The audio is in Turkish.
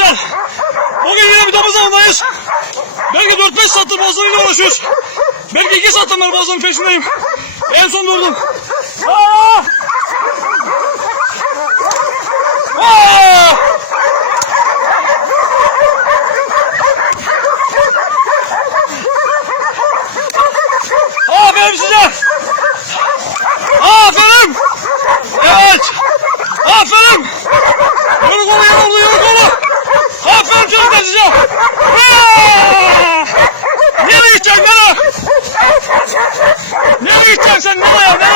arkadaşlar. Bugün yine bir domuz avındayız. Belki 4-5 saattir bozlarıyla uğraşıyoruz. Belki 2 saattir ben bozların peşindeyim. En son durdum. Aa! Bıraksan ne var be?